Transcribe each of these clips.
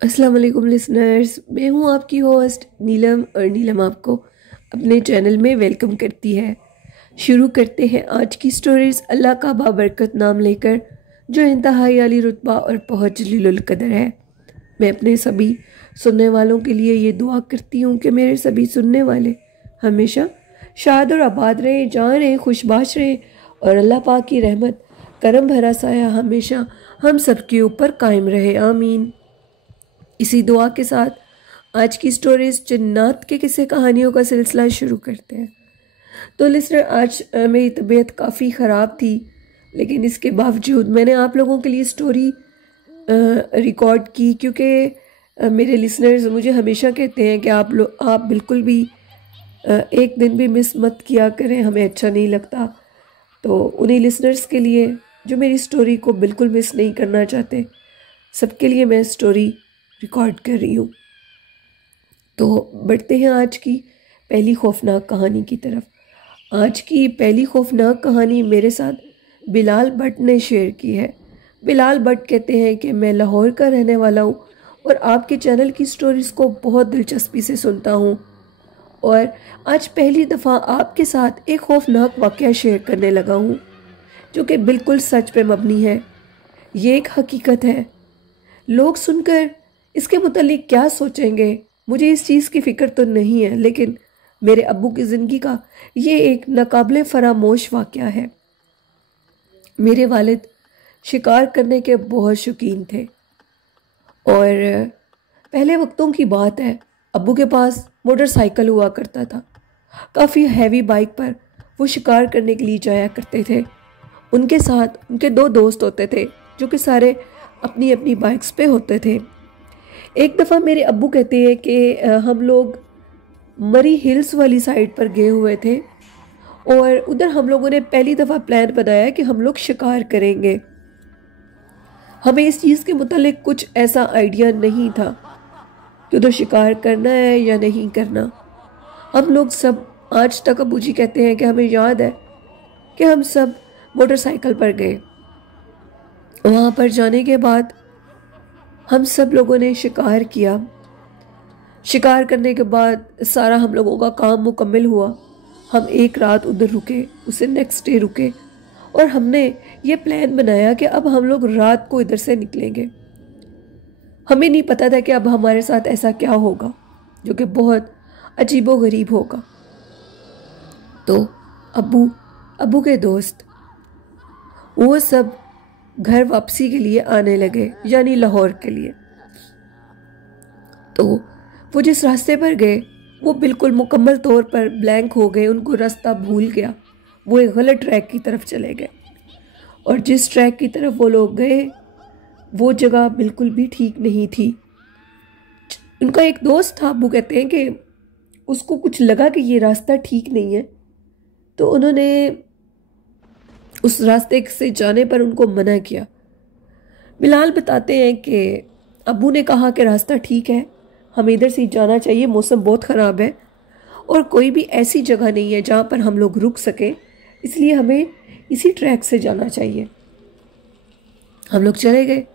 अस्सलाम वालेकुम लिसनर्स, मैं हूं आपकी होस्ट नीलम और नीलम आपको अपने चैनल में वेलकम करती है। शुरू करते हैं आज की स्टोरीज़ अल्लाह का बाबरकत नाम लेकर, जो इंतहाई आली रुतबा और पहुँच जलीलुल कदर है। मैं अपने सभी सुनने वालों के लिए ये दुआ करती हूँ कि मेरे सभी सुनने वाले हमेशा शाद और आबाद रहें, जहाँ रहें खुशबाश रहें और अल्लाह पाक की रहमत करम भरा साया हमेशा हम सबके ऊपर कायम रहे, आमीन। इसी दुआ के साथ आज की स्टोरीज जन्नत के किस्से कहानियों का सिलसिला शुरू करते हैं। तो लिसनर, आज मेरी तबीयत काफ़ी ख़राब थी, लेकिन इसके बावजूद मैंने आप लोगों के लिए स्टोरी रिकॉर्ड की, क्योंकि मेरे लिसनर्स मुझे हमेशा कहते हैं कि आप बिल्कुल भी एक दिन भी मिस मत किया करें, हमें अच्छा नहीं लगता। तो उन्हीं लिसनर्स के लिए जो मेरी स्टोरी को बिल्कुल मिस नहीं करना चाहते, सबके लिए मैं स्टोरी रिकॉर्ड कर रही हूँ। तो बढ़ते हैं आज की पहली खौफनाक कहानी की तरफ। आज की पहली खौफनाक कहानी मेरे साथ बिलाल भट्ट ने शेयर की है। बिलाल भट्ट कहते हैं कि मैं लाहौर का रहने वाला हूँ और आपके चैनल की स्टोरीज़ को बहुत दिलचस्पी से सुनता हूँ, और आज पहली दफ़ा आपके साथ एक खौफनाक वाक़या शेयर करने लगा हूँ, जो कि बिल्कुल सच पे मबनी है। ये एक हकीकत है। लोग सुनकर इसके मुतालिक क्या सोचेंगे, मुझे इस चीज़ की फ़िक्र तो नहीं है, लेकिन मेरे अब्बू की ज़िंदगी का ये एक नाकाबिले फरामोश वाक़या है। मेरे वालिद शिकार करने के बहुत शौकीन थे, और पहले वक्तों की बात है, अब्बू के पास मोटरसाइकिल हुआ करता था। काफ़ी हैवी बाइक पर वो शिकार करने के लिए जाया करते थे। उनके साथ उनके दो दोस्त होते थे, जो कि सारे अपनी अपनी बाइक्स पे होते थे। एक दफ़ा मेरे अब्बू कहते हैं कि हम लोग मरी हिल्स वाली साइड पर गए हुए थे, और उधर हम लोगों ने पहली दफ़ा प्लान बनाया कि हम लोग शिकार करेंगे। हमें इस चीज़ के मुतालिक कुछ ऐसा आइडिया नहीं था कि उधर शिकार करना है या नहीं करना। हम लोग सब, आज तक अब्बू जी कहते हैं कि हमें याद है कि हम सब मोटरसाइकिल पर गए। वहाँ पर जाने के बाद हम सब लोगों ने शिकार किया। शिकार करने के बाद सारा हम लोगों का काम मुकम्मल हुआ। हम एक रात उधर रुके, उसे नेक्स्ट डे रुके, और हमने ये प्लान बनाया कि अब हम लोग रात को इधर से निकलेंगे। हमें नहीं पता था कि अब हमारे साथ ऐसा क्या होगा जो कि बहुत अजीबो गरीब होगा। तो अब्बू के दोस्त वो सब घर वापसी के लिए आने लगे, यानी लाहौर के लिए। तो वो जिस रास्ते पर गए वो बिल्कुल मुकम्मल तौर पर ब्लैंक हो गए, उनको रास्ता भूल गया। वो एक गलत ट्रैक की तरफ चले गए, और जिस ट्रैक की तरफ वो लोग गए वो जगह बिल्कुल भी ठीक नहीं थी। उनका एक दोस्त था, अब्बू कहते हैं कि उसको कुछ लगा कि ये रास्ता ठीक नहीं है, तो उन्होंने उस रास्ते से जाने पर उनको मना किया। बिलाल बताते हैं कि अब्बू ने कहा कि रास्ता ठीक है, हमें इधर से जाना चाहिए, मौसम बहुत ख़राब है और कोई भी ऐसी जगह नहीं है जहाँ पर हम लोग रुक सकें, इसलिए हमें इसी ट्रैक से जाना चाहिए। हम लोग चले गए,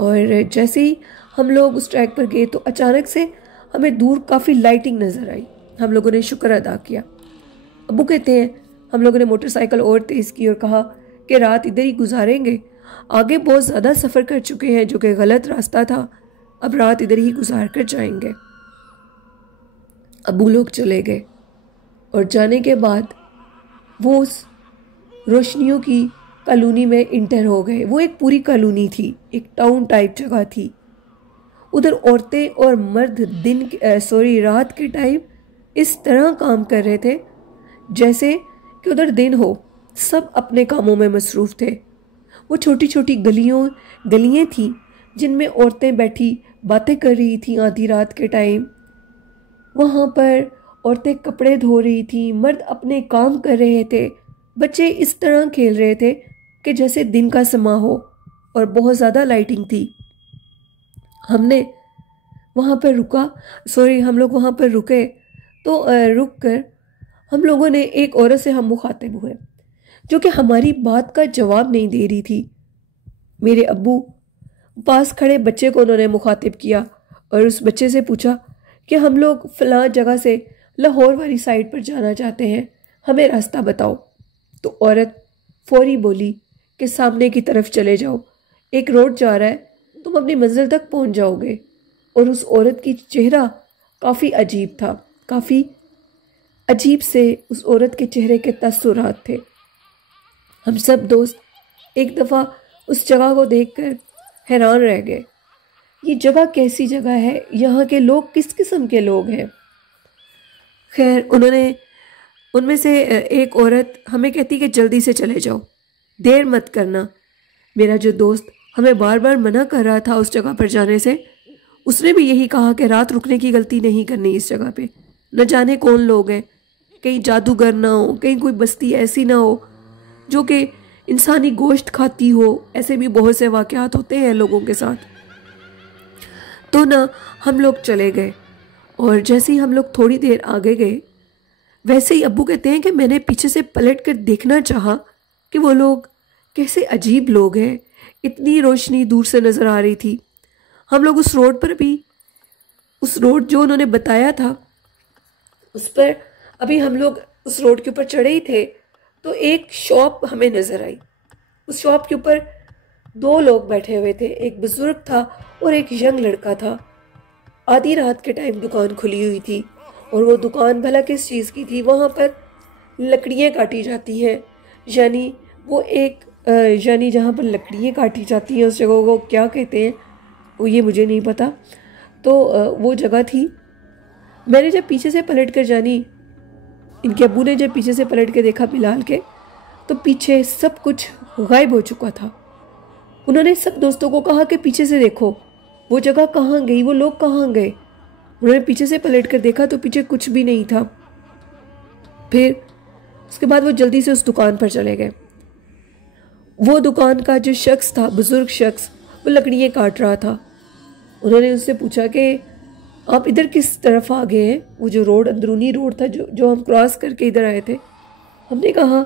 और जैसे ही हम लोग उस ट्रैक पर गए तो अचानक से हमें दूर काफ़ी लाइटिंग नज़र आई। हम लोगों ने शुक्र अदा किया। अब्बू कहते हैं हम लोगों ने मोटरसाइकिल और तेज़ की और कहा कि रात इधर ही गुजारेंगे, आगे बहुत ज़्यादा सफ़र कर चुके हैं जो कि गलत रास्ता था, अब रात इधर ही गुजार कर जाएंगे। अब्बू लोग चले गए, और जाने के बाद वो उस रोशनियों की कॉलोनी में इंटर हो गए। वो एक पूरी कॉलोनी थी, एक टाउन टाइप जगह थी। उधर औरतें और मर्द रात के टाइम इस तरह काम कर रहे थे जैसे कि उधर दिन हो। सब अपने कामों में मसरूफ़ थे। वो छोटी छोटी गलियाँ थीं जिनमें औरतें बैठी बातें कर रही थीं आधी रात के टाइम। वहाँ पर औरतें कपड़े धो रही थीं, मर्द अपने काम कर रहे थे, बच्चे इस तरह खेल रहे थे कि जैसे दिन का समा हो, और बहुत ज़्यादा लाइटिंग थी। हम लोग वहाँ पर रुके, तो रुक कर हम लोगों ने एक औरत से हम मुखातिब हुए, जो कि हमारी बात का जवाब नहीं दे रही थी। मेरे अब्बू पास खड़े बच्चे को उन्होंने मुखातिब किया और उस बच्चे से पूछा कि हम लोग फ़लाँ जगह से लाहौर वाली साइड पर जाना चाहते हैं, हमें रास्ता बताओ। तो औरत फौरी बोली कि सामने की तरफ चले जाओ, एक रोड जा रहा है, तुम अपनी मंजिल तक पहुंच जाओगे। और उस औरत की चेहरा काफ़ी अजीब था, काफ़ी अजीब से उस औरत के चेहरे के तस्सुरात थे। हम सब दोस्त एक दफ़ा उस जगह को देखकर हैरान रह गए। ये जगह कैसी जगह है, यहाँ के लोग किस किस्म के लोग हैं। खैर उनमें से एक औरत हमें कहती कि जल्दी से चले जाओ, देर मत करना। मेरा जो दोस्त हमें बार बार मना कर रहा था उस जगह पर जाने से, उसने भी यही कहा कि रात रुकने की गलती नहीं करनी इस जगह पे। न जाने कौन लोग हैं, कहीं जादूगर ना हो, कहीं कोई बस्ती ऐसी ना हो जो कि इंसानी गोश्त खाती हो। ऐसे भी बहुत से वाक़यात होते हैं लोगों के साथ। तो ना हम लोग चले गए और जैसे ही हम लोग थोड़ी देर आगे गए, वैसे ही अब्बू कहते हैं कि मैंने पीछे से पलट कर देखना चाहा कि वो लोग कैसे अजीब लोग हैं। इतनी रोशनी दूर से नज़र आ रही थी। हम लोग उस रोड पर भी, उस रोड जो उन्होंने बताया था उस पर अभी हम लोग उस रोड के ऊपर चढ़े ही थे तो एक शॉप हमें नज़र आई। उस शॉप के ऊपर दो लोग बैठे हुए थे, एक बुजुर्ग था और एक यंग लड़का था। आधी रात के टाइम दुकान खुली हुई थी और वो दुकान भला किस चीज़ की थी, वहाँ पर लकड़ियाँ काटी जाती हैं। यानी वो एक यानी जहाँ पर लकड़ियाँ काटी जाती हैं उस जगह को क्या कहते हैं वो ये मुझे नहीं पता। तो वो जगह थी। मैंने जब पीछे से पलट कर जानी, इनके अब्बू ने जब पीछे से पलट के देखा बिलाल के, तो पीछे सब कुछ गायब हो चुका था। उन्होंने सब दोस्तों को कहा कि पीछे से देखो वो जगह कहाँ गई, वो लोग कहाँ गए। उन्होंने पीछे से पलट कर देखा तो पीछे कुछ भी नहीं था। फिर उसके बाद वो जल्दी से उस दुकान पर चले गए। वो दुकान का जो शख्स था, बुजुर्ग शख्स, वो लकड़ियाँ काट रहा था। उन्होंने उससे पूछा कि आप इधर किस तरफ आ गए हैं, वो जो रोड अंदरूनी रोड था जो हम क्रॉस करके इधर आए थे। हमने कहा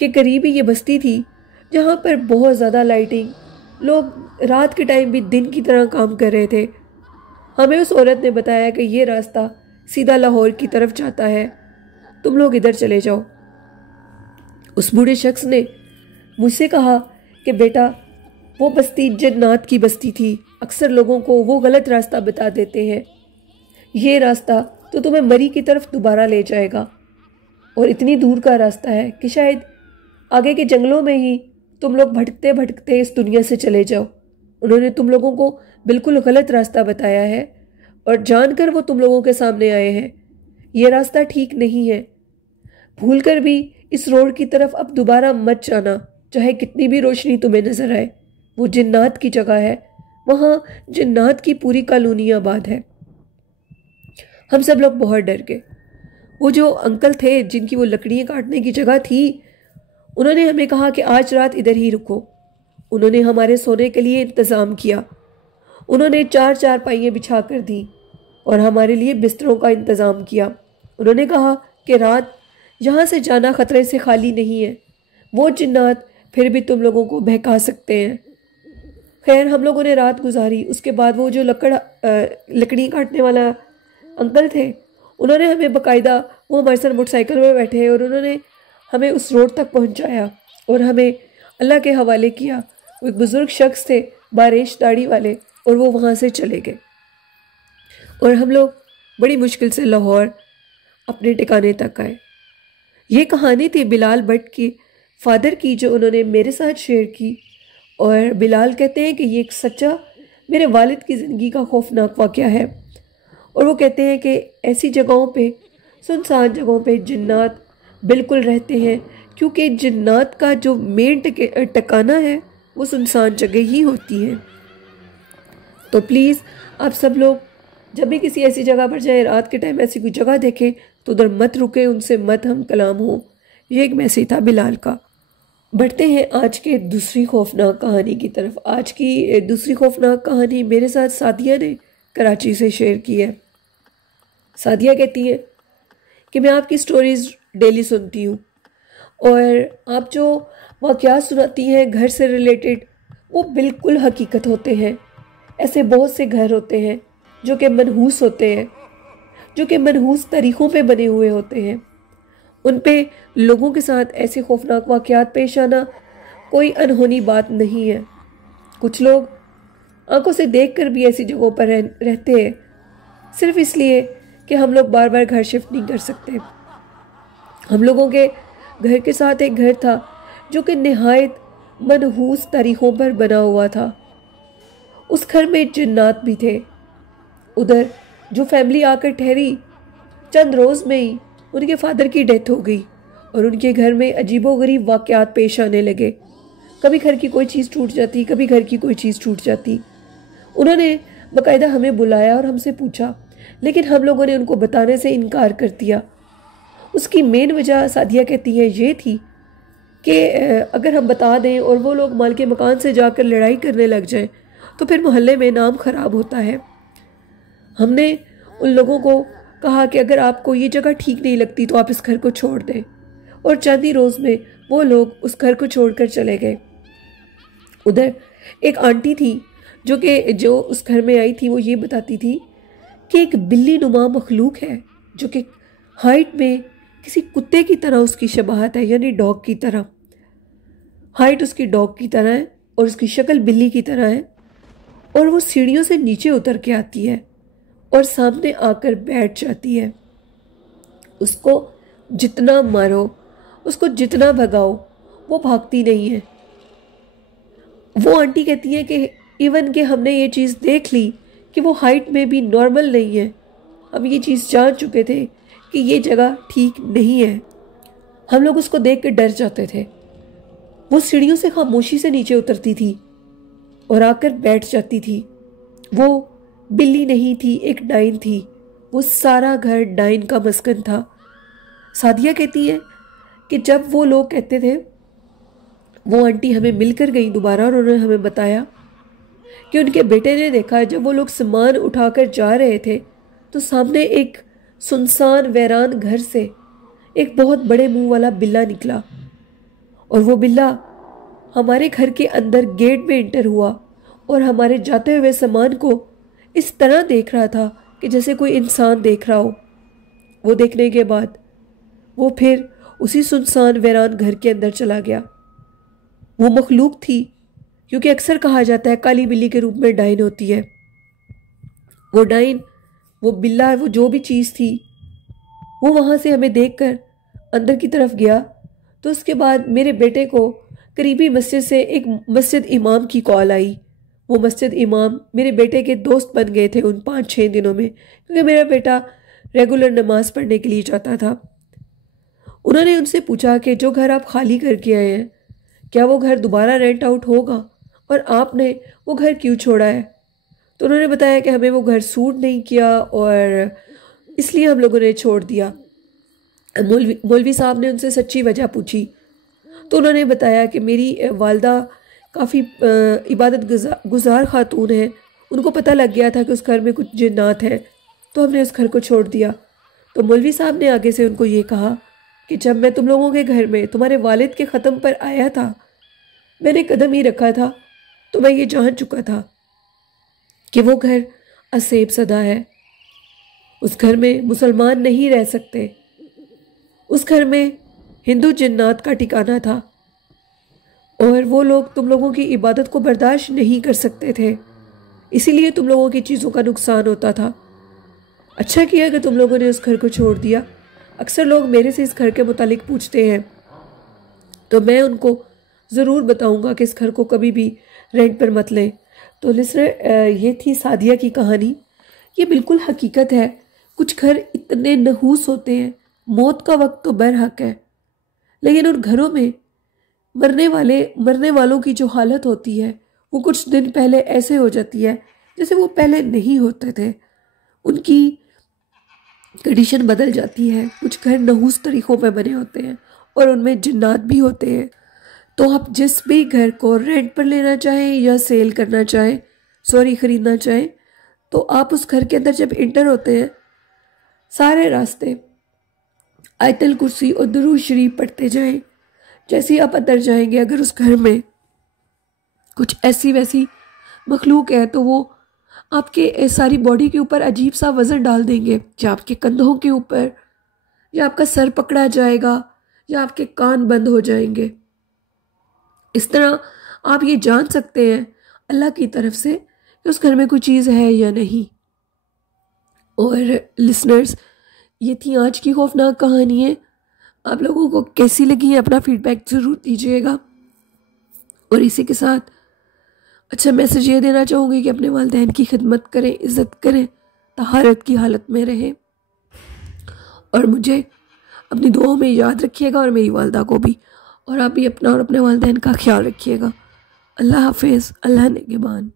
कि करीब ही ये बस्ती थी जहाँ पर बहुत ज़्यादा लाइटिंग, लोग रात के टाइम भी दिन की तरह काम कर रहे थे। हमें उस औरत ने बताया कि ये रास्ता सीधा लाहौर की तरफ जाता है, तुम लोग इधर चले जाओ। उस बूढ़े शख्स ने मुझसे कहा कि बेटा वो बस्ती जन्नात की बस्ती थी, अक्सर लोगों को वो गलत रास्ता बता देते हैं। ये रास्ता तो तुम्हें मरी की तरफ दोबारा ले जाएगा और इतनी दूर का रास्ता है कि शायद आगे के जंगलों में ही तुम लोग भटकते भटकते इस दुनिया से चले जाओ। उन्होंने तुम लोगों को बिल्कुल गलत रास्ता बताया है और जानकर वो तुम लोगों के सामने आए हैं। ये रास्ता ठीक नहीं है, भूल कर भी इस रोड की तरफ अब दोबारा मत जाना, चाहे कितनी भी रोशनी तुम्हें नजर आए। वो जिन्नात की जगह है, वहाँ जिन्नात की पूरी कॉलोनी आबाद है। हम सब लोग बहुत डर गए। वो जो अंकल थे जिनकी वो लकड़ियाँ काटने की जगह थी, उन्होंने हमें कहा कि आज रात इधर ही रुको। उन्होंने हमारे सोने के लिए इंतज़ाम किया। उन्होंने 4 चारपाइयाँ बिछा कर दी और हमारे लिए बिस्तरों का इंतज़ाम किया। उन्होंने कहा कि रात यहाँ से जाना ख़तरे से खाली नहीं है, वो जिन्नात फिर भी तुम लोगों को बहका सकते हैं। खैर हम लोगों ने रात गुजारी। उसके बाद वो जो लकड़ी काटने वाला अंकल थे, उन्होंने हमें बाकायदा, वो हमारे साथ मोटरसाइकिल में बैठे और उन्होंने हमें उस रोड तक पहुंचाया और हमें अल्लाह के हवाले किया। वो एक बुज़ुर्ग शख्स थे, बारिश दाढ़ी वाले, और वो वहाँ से चले गए और हम लोग बड़ी मुश्किल से लाहौर अपने ठिकाने तक आए। ये कहानी थी बिलाल भट्ट की फादर की, जो उन्होंने मेरे साथ शेयर की। और बिलाल कहते हैं कि ये एक सच्चा मेरे वालिद की ज़िंदगी का खौफनाक वाक़या है। और वो कहते हैं कि ऐसी जगहों पे, सुनसान जगहों पे जिन्नात बिल्कुल रहते हैं, क्योंकि जिन्नात का जो मेन ठिकाना है वो सुनसान जगह ही होती है। तो प्लीज़ आप सब लोग जब भी किसी ऐसी जगह पर जाएं, रात के टाइम ऐसी कोई जगह देखें तो उधर मत रुके, उनसे मत हम कलाम हो। ये एक मैसेज था बिलाल का। बढ़ते हैं आज के दूसरी खौफनाक कहानी की तरफ। आज की दूसरी खौफनाक कहानी मेरे साथ सादिया ने कराची से शेयर की है। सादिया कहती है कि मैं आपकी स्टोरीज़ डेली सुनती हूँ और आप जो वाक़यात सुनाती हैं घर से रिलेटेड, वो बिल्कुल हकीकत होते हैं। ऐसे बहुत से घर होते हैं जो कि मनहूस होते हैं, जो कि मनहूस तरीक़ों पे बने हुए होते हैं। उन पे लोगों के साथ ऐसे खौफनाक वाक़यात पेश आना कोई अनहोनी बात नहीं है। कुछ लोग आंखों से देखकर भी ऐसी जगहों पर रहते हैं, सिर्फ इसलिए कि हम लोग बार बार घर शिफ्ट नहीं कर सकते। हम लोगों के घर के साथ एक घर था जो कि निहायत मनहूस तरीक़ों पर बना हुआ था। उस घर में जिन्नात भी थे। उधर जो फैमिली आकर ठहरी, चंद रोज़ में ही उनके फादर की डेथ हो गई और उनके घर में अजीबोगरीब वाक़यात पेश आने लगे। कभी घर की कोई चीज़ टूट जाती, कभी घर की कोई चीज़ टूट जाती। उन्होंने बाकायदा हमें बुलाया और हमसे पूछा, लेकिन हम लोगों ने उनको बताने से इनकार कर दिया। उसकी मेन वजह सादिया कहती है ये थी कि अगर हम बता दें और वो लोग मालिक मकान से जाकर लड़ाई करने लग जाएं तो फिर मोहल्ले में नाम ख़राब होता है। हमने उन लोगों को कहा कि अगर आपको ये जगह ठीक नहीं लगती तो आप इस घर को छोड़ दें, और चंद ही रोज़ में वो लोग उस घर को छोड़कर चले गए। उधर एक आंटी थी जो उस घर में आई थी। वो ये बताती थी कि एक बिल्ली नुमा मखलूक है जो कि हाइट में किसी कुत्ते की तरह उसकी शबाहत है, यानी डॉग की तरह। हाइट उसकी डॉग की तरह है और उसकी शक्ल बिल्ली की तरह है, और वो सीढ़ियों से नीचे उतर के आती है और सामने आकर बैठ जाती है। उसको जितना मारो, उसको जितना भगाओ, वो भागती नहीं है। वो आंटी कहती है कि इवन कि हमने ये चीज़ देख ली कि वो हाइट में भी नॉर्मल नहीं है। हम ये चीज़ जान चुके थे कि ये जगह ठीक नहीं है। हम लोग उसको देख कर डर जाते थे। वो सीढ़ियों से खामोशी से नीचे उतरती थी और आकर बैठ जाती थी। वो बिल्ली नहीं थी, एक डाइन थी। वो सारा घर डाइन का मस्कन था। सादिया कहती है कि जब वो लोग कहते थे, वो आंटी हमें मिलकर गई दोबारा और उन्होंने हमें बताया कि उनके बेटे ने देखा जब वो लोग सामान उठाकर जा रहे थे तो सामने एक सुनसान वैरान घर से एक बहुत बड़े मुंह वाला बिल्ला निकला, और वो बिल्ला हमारे घर के अंदर गेट में एंटर हुआ और हमारे जाते हुए सामान को इस तरह देख रहा था कि जैसे कोई इंसान देख रहा हो। वो देखने के बाद वो फिर उसी सुनसान वैरान घर के अंदर चला गया। वो मखलूक थी, क्योंकि अक्सर कहा जाता है काली बिल्ली के रूप में डाइन होती है। वो डाइन, वो बिल्ला, वो जो भी चीज़ थी, वो वहाँ से हमें देखकर अंदर की तरफ गया। तो उसके बाद मेरे बेटे को करीबी मस्जिद से एक मस्जिद इमाम की कॉल आई। वो मस्जिद इमाम मेरे बेटे के दोस्त बन गए थे उन 5-6 दिनों में, क्योंकि मेरा बेटा रेगुलर नमाज पढ़ने के लिए जाता था। उन्होंने उनसे पूछा कि जो घर आप खाली करके आए हैं, क्या वो घर दोबारा रेंट आउट होगा और आपने वो घर क्यों छोड़ा है? तो उन्होंने बताया कि हमें वो घर सूट नहीं किया और इसलिए हम लोगों ने छोड़ दिया। मौलवी साहब ने उनसे सच्ची वजह पूछी तो उन्होंने बताया कि मेरी वालदा काफ़ी इबादत गुजार खातून है, उनको पता लग गया था कि उस घर में कुछ जिन्नात हैं, तो हमने उस घर को छोड़ दिया। तो मौलवी साहब ने आगे से उनको ये कहा कि जब मैं तुम लोगों के घर में तुम्हारे वालिद के ख़त्म पर आया था, मैंने कदम ही रखा था तो मैं ये जान चुका था कि वो घर असेब सदा है। उस घर में मुसलमान नहीं रह सकते। उस घर में हिंदू जिन्नात का ठिकाना था और वो लोग तुम लोगों की इबादत को बर्दाश्त नहीं कर सकते थे, इसीलिए तुम लोगों की चीज़ों का नुकसान होता था। अच्छा किया कि तुम लोगों ने उस घर को छोड़ दिया। अक्सर लोग मेरे से इस घर के मुतालिक पूछते हैं, तो मैं उनको ज़रूर बताऊंगा कि इस घर को कभी भी रेंट पर मत लें। तो लिसनर, ये थी सादिया की कहानी। ये बिल्कुल हकीकत है। कुछ घर इतने नहूस होते हैं, मौत का वक्त तो बरहक है, लेकिन उन घरों में मरने वालों की जो हालत होती है वो कुछ दिन पहले ऐसे हो जाती है जैसे वो पहले नहीं होते थे। उनकी कंडीशन बदल जाती है। कुछ घर नहूस तरीक़ों पे बने होते हैं और उनमें जिन्नात भी होते हैं। तो आप जिस भी घर को रेंट पर लेना चाहें या सेल करना चाहें, ख़रीदना चाहें, तो आप उस घर के अंदर जब इंटर होते हैं, सारे रास्ते आयतल कुर्सी और दुरूद शरीफ पढ़ते जाएं। जैसे ही आप अंदर जाएंगे, अगर उस घर में कुछ ऐसी वैसी मखलूक है तो वो आपके सारी बॉडी के ऊपर अजीब सा वज़न डाल देंगे, या आपके कंधों के ऊपर, या आपका सर पकड़ा जाएगा, या आपके कान बंद हो जाएंगे। इस तरह आप ये जान सकते हैं अल्लाह की तरफ से कि उस घर में कोई चीज़ है या नहीं। और लिसनर्स, ये थी आज की खौफनाक कहानियाँ। आप लोगों को कैसी लगी है अपना फीडबैक ज़रूर दीजिएगा। और इसी के साथ अच्छा मैसेज ये देना चाहूँगी कि अपने वालिदैन की खिदमत करें, इज़्ज़त करें, तहारत की हालत में रहें, और मुझे अपनी दुआओं में याद रखिएगा और मेरी वालदा को भी। और आप भी अपना और अपने वालिदैन का ख्याल रखिएगा। अल्लाह हाफिज़, अल्लाह निगहबान।